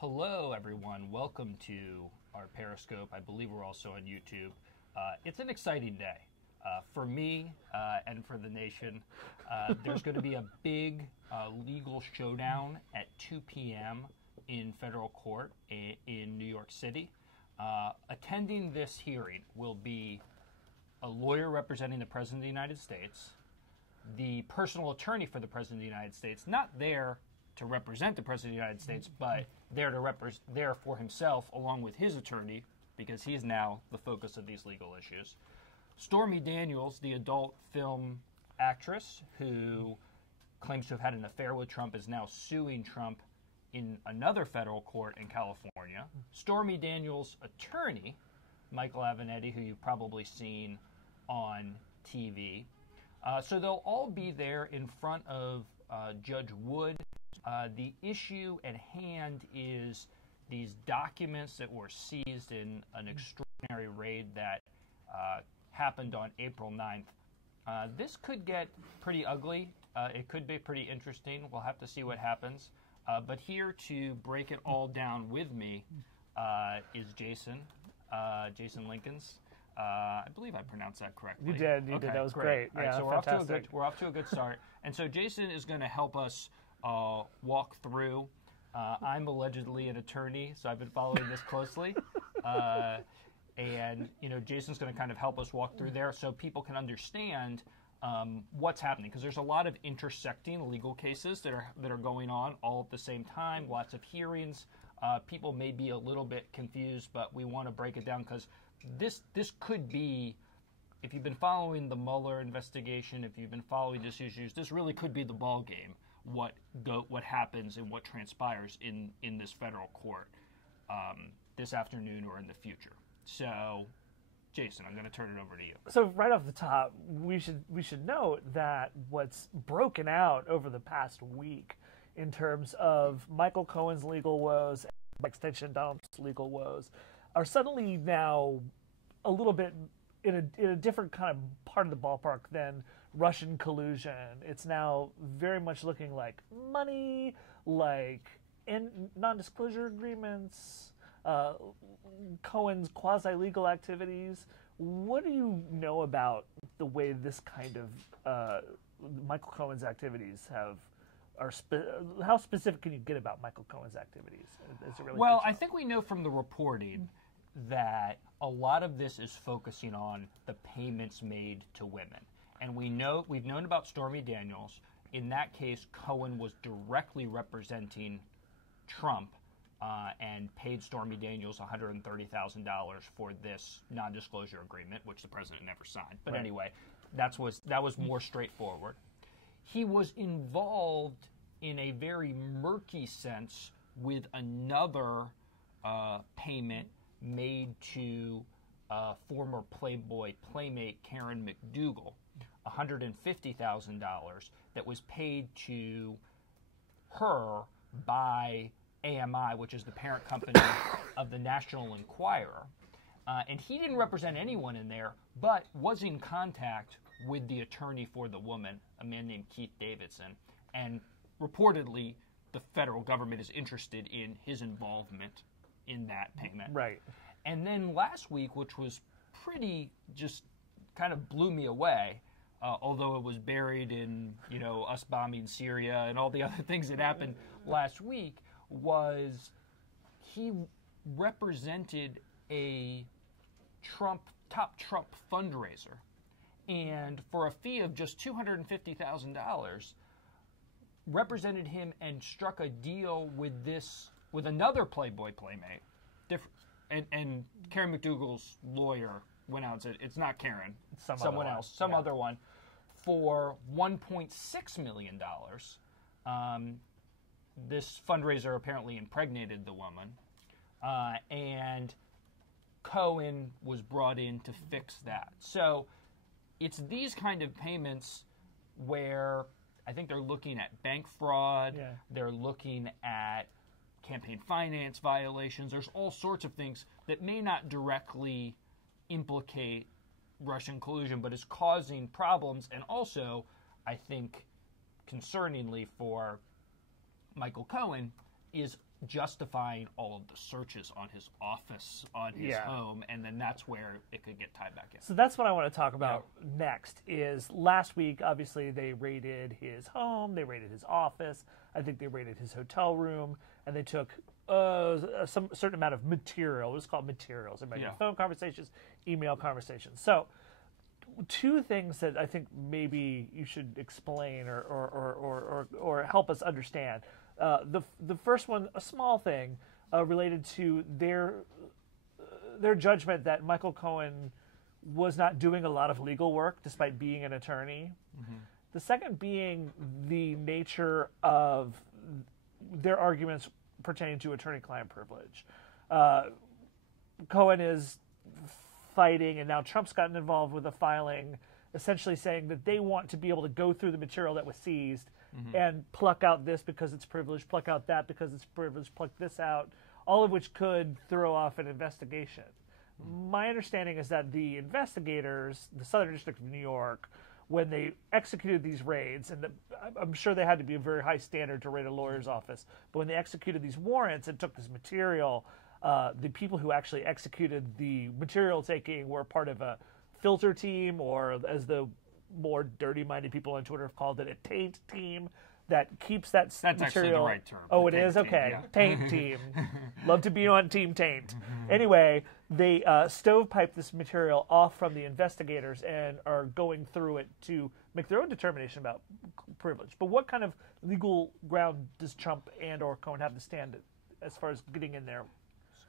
Hello, everyone. Welcome to our Periscope. I believe we're also on YouTube. It's an exciting day for me and for the nation. There's going to be a big legal showdown at 2 p.m. in federal court in New York City. Attending this hearing will be a lawyer representing the President of the United States, the personal attorney for the President of the United States, not there to represent the President of the United States, but there for himself along with his attorney, because he's now the focus of these legal issues. Stormy Daniels, the adult film actress who claims to have had an affair with Trump, is now suing Trump in another federal court in California. Stormy Daniels' attorney, Michael Cohen, who you've probably seen on TV. So they'll all be there in front of Judge Wood. The issue at hand is these documents that were seized in an extraordinary raid that happened on April 9th. This could get pretty ugly. It could be pretty interesting. We'll have to see what happens. But here to break it all down with me is Jason Lincolns. I believe I pronounced that correctly. You did. You did. That was great. All right, so we're off to a good start. And so Jason is going to help us walk through. I'm allegedly an attorney, so I've been following this closely. And Jason's going to kind of help us walk through there so people can understand what's happening, because there's a lot of intersecting legal cases that are going on all at the same time. Lots of hearings. People may be a little bit confused, but we want to break it down because this could be, if you've been following the Mueller investigation, if you've been following these issues, this really could be the ball game. What happens and what transpires in this federal court this afternoon or in the future. So, Jason, I'm going to turn it over to you. So right off the top, we should note that what's broken out over the past week in terms of Michael Cohen's legal woes and by extension Donald Trump's legal woes are suddenly now a little bit in a different kind of part of the ballpark than Russian collusion. It's now very much looking like money, like non-disclosure agreements, Cohen's quasi-legal activities. What do you know about the way this kind of Michael Cohen's activities how specific can you get about Michael Cohen's activities? Well, I think we know from the reporting that a lot of this is focusing on the payments made to women. And we've known about Stormy Daniels. In that case, Cohen was directly representing Trump and paid Stormy Daniels $130,000 for this non-disclosure agreement, which the president never signed. But anyway, that was more straightforward. He was involved in a very murky sense with another payment made to former Playboy Playmate Karen McDougal, $150,000 that was paid to her by AMI, which is the parent company of the National Enquirer. And he didn't represent anyone in there, but was in contact with the attorney for the woman, a man named Keith Davidson. And reportedly, the federal government is interested in his involvement in that payment. Right. And then last week, which was pretty, just kind of blew me away, although it was buried in, us bombing Syria and all the other things that happened last week, was he represented a top Trump fundraiser. And for a fee of just $250,000, represented him and struck a deal with another Playboy Playmate. And Karen McDougal's lawyer went out and said, it's not Karen, it's someone else, some other one, for $1.6 million. This fundraiser apparently impregnated the woman, and Cohen was brought in to fix that. So it's these kind of payments where I think they're looking at bank fraud, they're looking at campaign finance violations. There's all sorts of things that may not directly implicate Russian collusion, but is causing problems. And also, I think, concerningly for Michael Cohen, is justifying all of the searches on his office, on his home, and then that's where it could get tied back in. So that's what I want to talk about next. Is last week, obviously, they raided his home, they raided his office, I think they raided his hotel room, and they took some certain amount of material. It was called materials. It might be phone conversations, email conversations. So two things that I think maybe you should explain or help us understand. The first one, a small thing, related to their judgment that Michael Cohen was not doing a lot of legal work despite being an attorney. Mm-hmm. The second being the nature of their arguments pertaining to attorney-client privilege. Cohen is fighting, and now Trump's gotten involved with a filing essentially saying that they want to be able to go through the material that was seized and pluck out this because it's privileged, pluck out that because it's privileged, pluck this out, all of which could throw off an investigation. My understanding is that the investigators, the Southern District of New York, when they executed these raids, and I'm sure they had to be a very high standard to raid a lawyer's office, but when they executed these warrants and took this material, the people who actually executed the material taking were part of a filter team, or as the more dirty-minded people on Twitter have called it, a taint team that keeps that That's material. actually the right term. Oh, it is? Okay. Taint team. Love to be on Team Taint. Anyway, they stovepipe this material off from the investigators and are going through it to make their own determination about privilege. But what kind of legal ground does Trump and or Cohen have to stand as far as getting in there?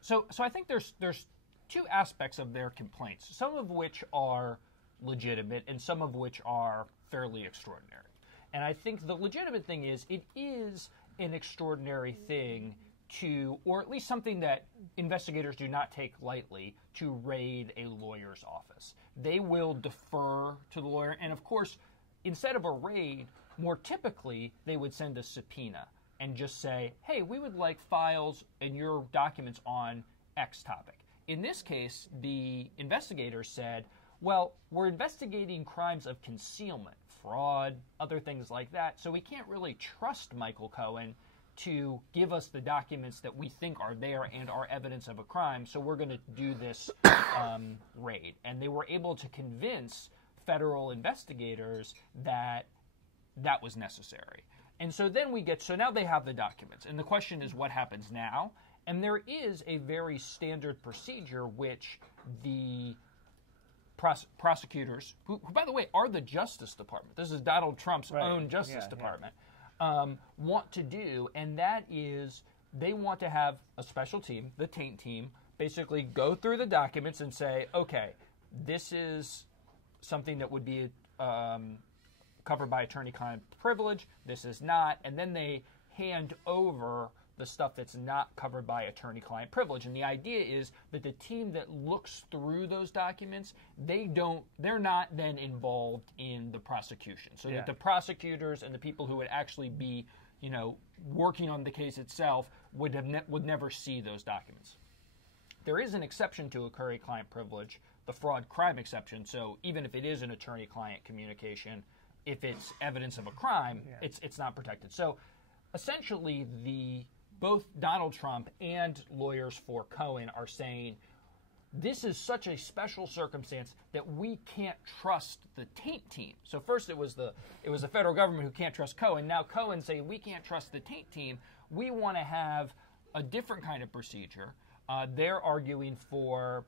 So I think there's two aspects of their complaints, some of which are legitimate and some of which are fairly extraordinary. And I think the legitimate thing is it is an extraordinary thing to, or at least something that investigators do not take lightly, to raid a lawyer's office. They will defer to the lawyer. And of course, instead of a raid, more typically, they would send a subpoena and just say, hey, we would like files and your documents on X topic. In this case, the investigators said, well, we're investigating crimes of concealment, fraud, other things like that, so we can't really trust Michael Cohen to give us the documents that we think are there and are evidence of a crime, so we're going to do this raid. And they were able to convince federal investigators that that was necessary. And so then so now they have the documents, and the question is what happens now? And there is a very standard procedure which the prosecutors, who, by the way, are the Justice Department, this is Donald Trump's own Justice Department, want to do, and that is they want to have a special team, the taint team, basically go through the documents and say, okay, this is something that would be covered by attorney-client privilege, this is not, and then they hand over the stuff that's not covered by attorney-client privilege. And the idea is that the team that looks through those documents, they're not then involved in the prosecution. So that the prosecutors and the people who would actually be, working on the case itself would never see those documents. There is an exception to attorney-client privilege, the fraud crime exception. So even if it is an attorney-client communication, if it's evidence of a crime, it's not protected. So essentially, both Donald Trump and lawyers for Cohen are saying this is such a special circumstance that we can't trust the taint team. So first it was the federal government who can't trust Cohen. Now Cohen saying we can't trust the taint team. We want to have a different kind of procedure. They're arguing for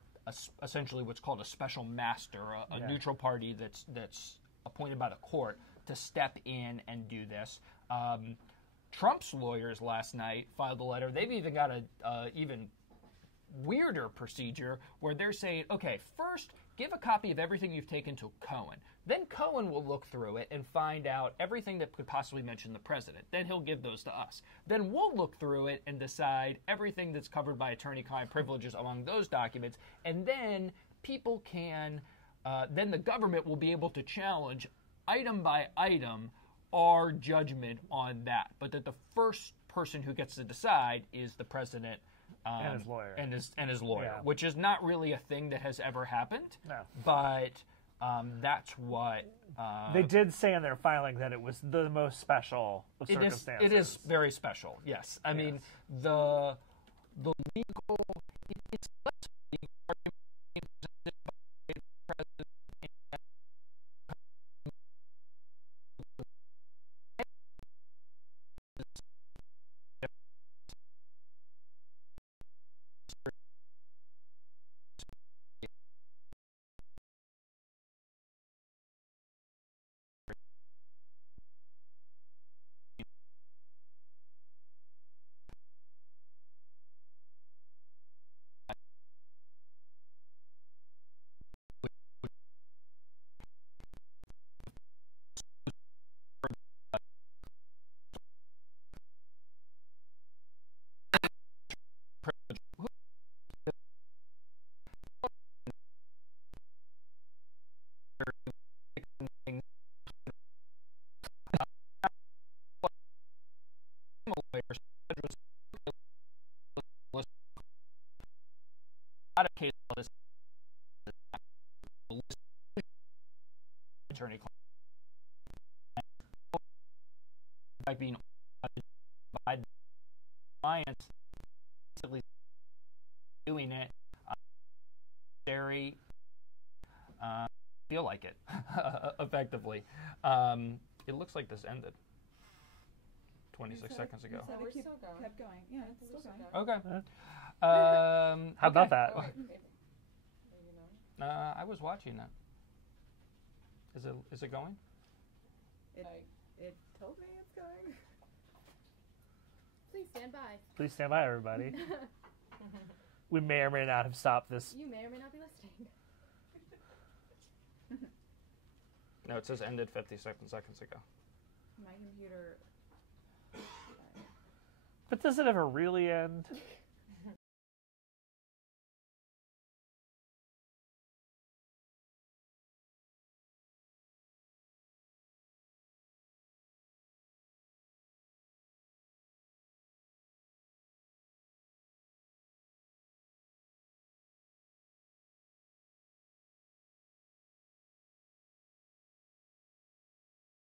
essentially what's called a special master, a neutral party that's appointed by the court to step in and do this. Trump's lawyers last night filed a letter. They've even got a even weirder procedure where they're saying, okay, first give a copy of everything you've taken to Cohen. Then Cohen will look through it and find out everything that could possibly mention the president. Then he'll give those to us. Then we'll look through it and decide everything that's covered by attorney-client privileges among those documents. And then people can, then the government will be able to challenge item by item our judgment on that, but that the first person who gets to decide is the president and his lawyer, which is not really a thing that has ever happened. No. But That's what They did say in their filing that it was the most special of circumstances. It is very special. Yes, I mean the legal. It's less legal argument presented by the president. Not a case of this attorney by being by the clients basically doing it very feel like it effectively. It looks like this ended 26 seconds ago. So we kept going. Yeah, it's still going. Okay. How about that? I was watching that. Is it going? It told me it's going. Please stand by. Please stand by, everybody. We may or may not have stopped this. You may or may not be listening. No, it says ended 57 seconds ago. My computer. But does it ever really end?